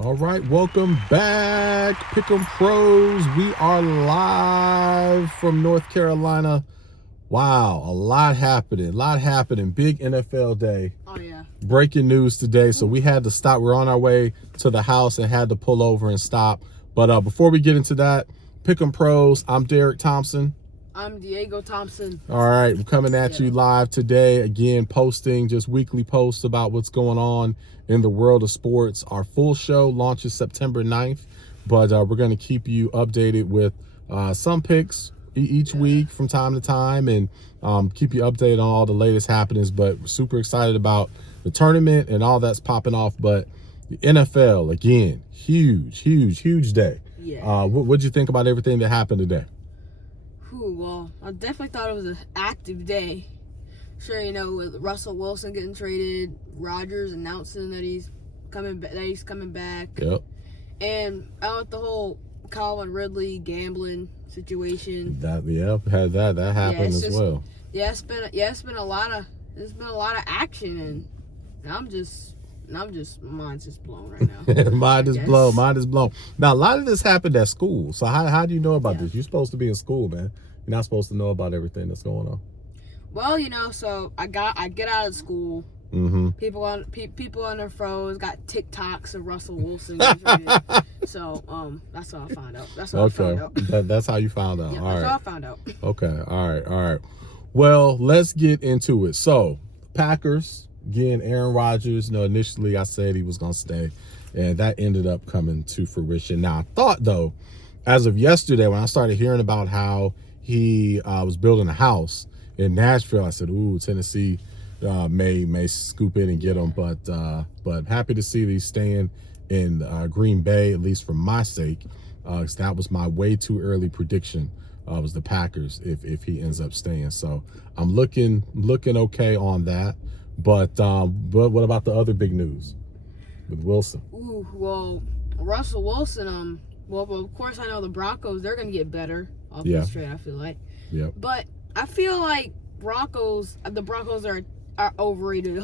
All right, welcome back, Pick'em Pros. We are live from North Carolina. Wow, a lot happening. Big NFL day. Oh, yeah. Breaking news today, so we had to stop. We're on our way to the house and had to pull over and stop. But before we get into that, Pick'em Pros, I'm Derrick Thompson. I'm Diego Thompson. All right, we're coming at you live today. Again, posting just weekly posts about what's going on in the world of sports. Our full show launches September 9th, but we're going to keep you updated with some picks each week from time to time and keep you updated on all the latest happenings. But we're super excited about the tournament and all that's popping off. But the NFL, again, huge day. Yeah. What'd you think about everything that happened today? Well, I definitely thought it was an active day. Sure, with Russell Wilson getting traded, Rodgers announcing that he's coming back. Yep. And with the whole Calvin Ridley gambling situation. That happened as well. Yeah, it's been a lot of action, and I'm just mine's just blown right now. Mine is blown. Now a lot of this happened at school. So how do you know about this? You're supposed to be in school, man. You're not supposed to know about everything that's going on. Well, so I get out of school. Mm-hmm. People on their phones got TikToks of Russell Wilson. So that's how I found out. That's how I found out. That's how you found out. Yeah, all that's right. how I found out. Okay. All right. Well, let's get into it. So Packers, again, Aaron Rodgers. Initially I said he was gonna stay, and that ended up coming to fruition. Now I thought though, as of yesterday, when I started hearing about how he was building a house in Nashville, I said, "Ooh, Tennessee may scoop in and get him." But happy to see that he's staying in Green Bay, at least for my sake, because that was my way too early prediction. Was the Packers if he ends up staying. So I'm looking okay on that. But what about the other big news with Wilson? Ooh, well, Russell Wilson. Well, of course I know the Broncos. They're gonna get better off this trade. I feel like. Yeah. But I feel like the Broncos are overrated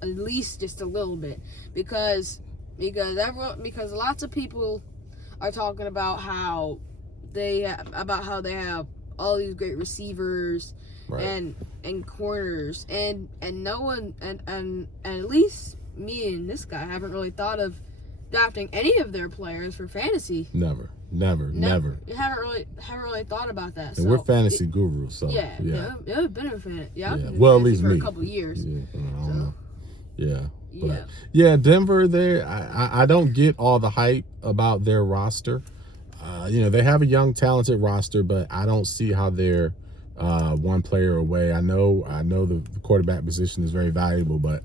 at least just a little bit because lots of people are talking about how they have all these great receivers and corners and no one and at least me and this guy haven't really thought of drafting any of their players for fantasy. Never. You haven't really thought about that. And we're fantasy gurus, so yeah. I've been a fan. Yeah. Well, at least for me. a couple of years. Yeah, I don't know. Yeah. But, yeah, Denver. There, I don't get all the hype about their roster. They have a young, talented roster, but I don't see how they're one player away. I know the quarterback position is very valuable, but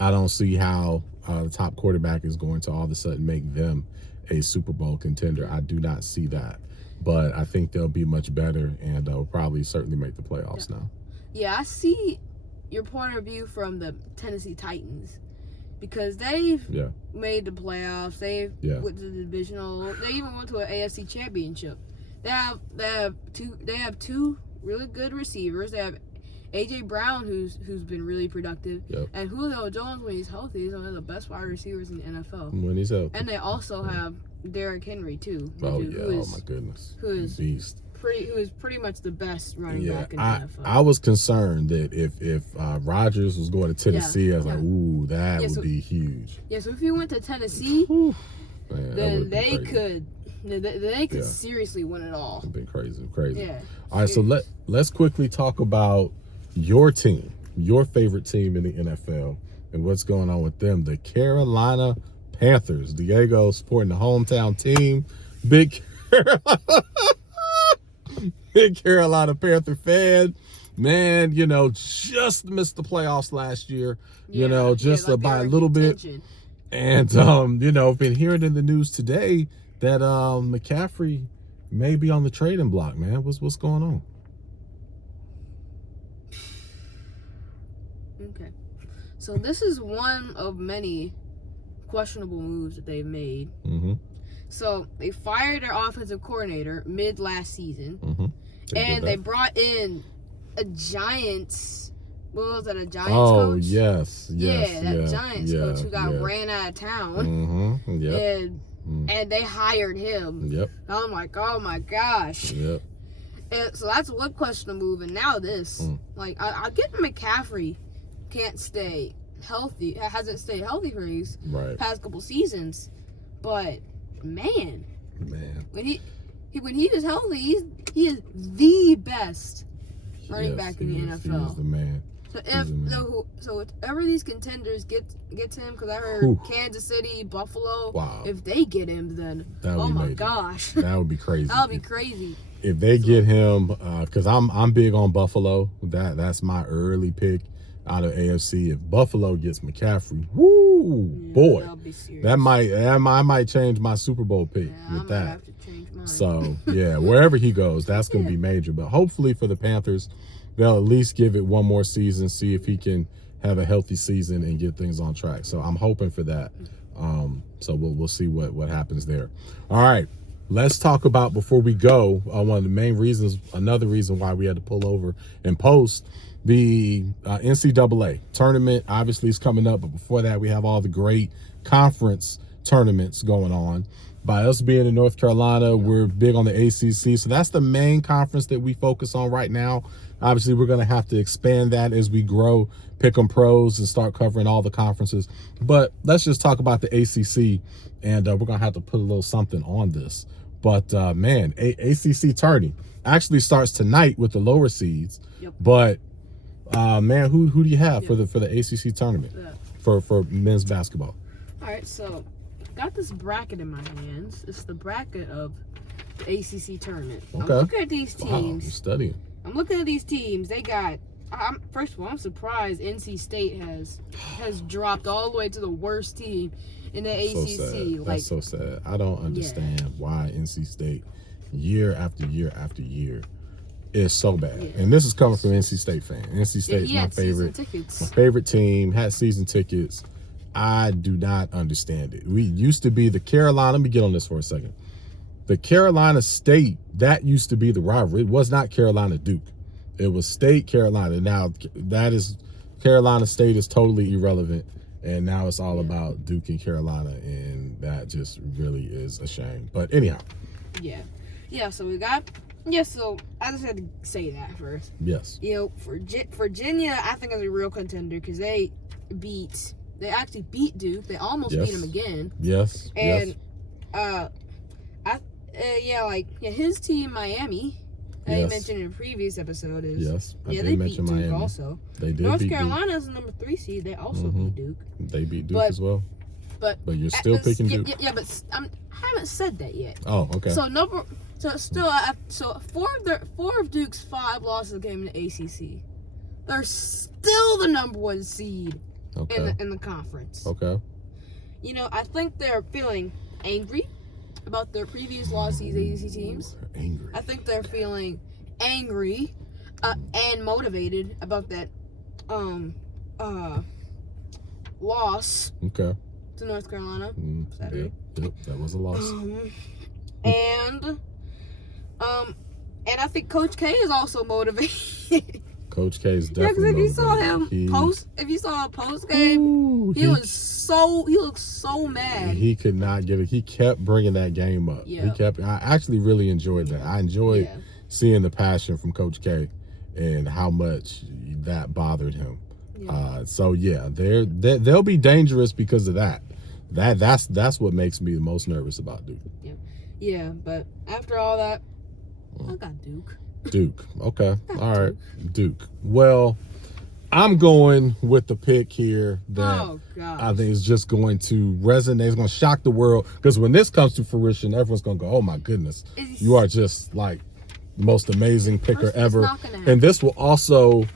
I don't see how the top quarterback is going to all of a sudden make them a Super Bowl contender. I do not see that, but I think they'll be much better and will probably certainly make the playoffs now. Yeah, I see your point of view from the Tennessee Titans because they've made the playoffs. They went to the divisional. They even went to an AFC championship. They have two really good receivers. They have AJ Brown, who's been really productive, and Julio Jones, when he's healthy, is one of the best wide receivers in the NFL. When he's healthy. And they also have Derrick Henry too. Oh my goodness, who is beast. Who is pretty much the best running back in the NFL. I was concerned that if Rodgers was going to Tennessee, I was like, ooh, that would be huge. Yeah, so if he went to Tennessee, then they could seriously win it all. It'd been crazy. Yeah. All right, so let's quickly talk about your team, your favorite team in the NFL, and what's going on with them, the Carolina Panthers. Diego supporting the hometown team, big Carolina Panther fan. Man, just missed the playoffs last year, by a little bit. And, been hearing in the news today that McCaffrey may be on the trading block, man. What's going on? Okay. So this is one of many questionable moves that they've made. Mm-hmm. So they fired their offensive coordinator mid last season, mm-hmm. and they brought in a Giants what was that, a Giants Oh, coach? yes. Yeah, that Giants coach who got yeah. ran out of town. Mm-hmm. Yep. And they hired him. Yep. I'm like, oh my gosh. Yep. And so that's one question to move. And now this. Like, I get McCaffrey can't stay healthy. Hasn't stayed healthy for these past couple seasons. But, man. When he was healthy, he is the best running back in the NFL. He is the man. So if ever these contenders get to him, because I heard Kansas City, Buffalo, if they get him, then oh my gosh, that would be crazy. That would be crazy. If they get him, because I'm big on Buffalo. That's my early pick out of AFC. If Buffalo gets McCaffrey, boy, that might change my Super Bowl pick with that. Have to change mine. So yeah, wherever he goes, that's going to be major. But hopefully for the Panthers, they'll at least give it one more season, see if he can have a healthy season and get things on track. So I'm hoping for that. So we'll see what happens there. All right, let's talk about, before we go, one of the main reasons, another reason why we had to pull over and post, the NCAA tournament obviously is coming up. But before that, we have all the great conference tournaments going on. By us being in North Carolina, we're big on the ACC. So that's the main conference that we focus on right now. Obviously, we're going to have to expand that as we grow Pick'em Pros and start covering all the conferences. But let's just talk about the ACC, and we're going to have to put a little something on this. But, man, ACC Tourney actually starts tonight with the lower seeds. But, man, who do you have for the ACC tournament for men's basketball? All right, so got this bracket in my hands. It's the bracket of the ACC tournament. Okay. I'm looking at these teams. Wow, you're studying. I'm looking at these teams. They got. First of all, I'm surprised NC State has dropped all the way to the worst team in the ACC. Sad. That's so sad. I don't understand why NC State, year after year after year, is so bad. And this is coming from NC State fan. NC State is my favorite team. Had season tickets. I do not understand it. We used to be the Carolina. Let me get on this for a second. The Carolina State, that used to be the rivalry. It was not Carolina Duke. It was State Carolina. Now Carolina State is totally irrelevant. And now it's all about Duke and Carolina. And that just really is a shame. But anyhow. Yeah, so we got, so I just had to say that first. Yes. You know, for Virginia, I think is a real contender because they actually beat Duke. They almost beat them again. Yes. And his team, Miami, that you mentioned in a previous episode, is they beat Duke Miami. Also. They did. North Carolina is the number 3 seed. They also beat Duke. They beat Duke as well. But you're still picking Duke. Yeah, but I haven't said that yet. Oh, okay. So four of Duke's 5 losses came in the ACC. They're still the number 1 seed in the conference. Okay. You know, I think they're feeling angry about their previous losses, these ACC teams. Angry. I think they're feeling angry and motivated about that loss to North Carolina Saturday. Yep, that was a loss. And I think Coach K is also motivated. Coach K is definitely if you saw him post game, he looked so mad. He could not get it. He kept bringing that game up. I actually really enjoyed that. I enjoyed seeing the passion from Coach K and how much that bothered him. They'll be dangerous because of that. That's what makes me the most nervous about Duke. Yeah, but after all that, I got Duke. Duke. Okay. All right. Duke. Well, I'm going with the pick here that I think is just going to resonate. It's going to shock the world, because when this comes to fruition, everyone's going to go, oh my goodness, you are just like the most amazing picker ever. And this will also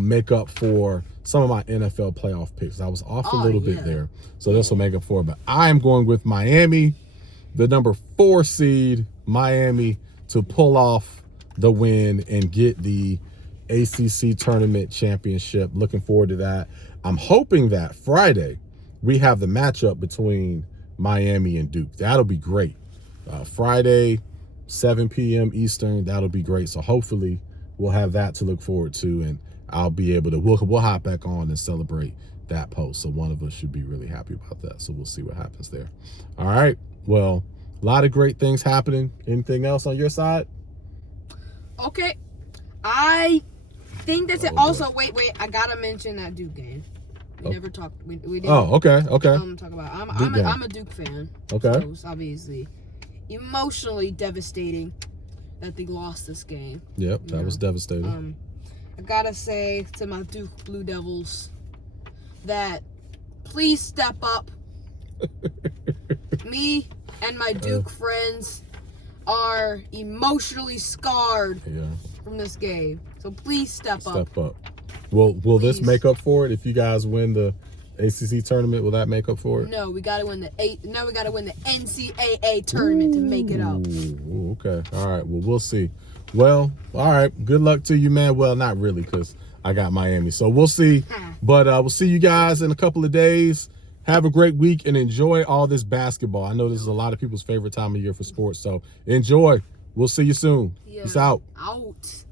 make up for some of my NFL playoff picks. I was off a little bit there. So this will make up for it. But I'm going with Miami, the number 4 seed, Miami, to pull off the win and get the ACC tournament championship. Looking forward to that. I'm hoping that Friday we have the matchup between Miami and Duke. That'll be great. Friday, 7 p.m. Eastern, that'll be great. So hopefully we'll have that to look forward to, and I'll be able to we'll hop back on and celebrate that post. So one of us should be really happy about that. So we'll see what happens there. All right. Well, a lot of great things happening. Anything else on your side? Okay. I think that's it. Oh, Also, boy. wait. I gotta mention that Duke game. We never talked. We didn't. Oh, okay. Talk about. I'm a Duke fan. Okay. So it's obviously emotionally devastating that they lost this game. Yep, that was devastating. I gotta say to my Duke Blue Devils that please step up. Me and my Duke friends are emotionally scarred from this game. So please step up. Step up. Will this make up for it if you guys win the ACC tournament? Will that make up for it? No, we gotta win the NCAA tournament to make it up. Ooh, okay. All right. Well, we'll see. Well, all right. Good luck to you, man. Well, not really, because I got Miami. So we'll see. But we'll see you guys in a couple of days. Have a great week and enjoy all this basketball. I know this is a lot of people's favorite time of year for sports. So enjoy. We'll see you soon. Peace out. Out.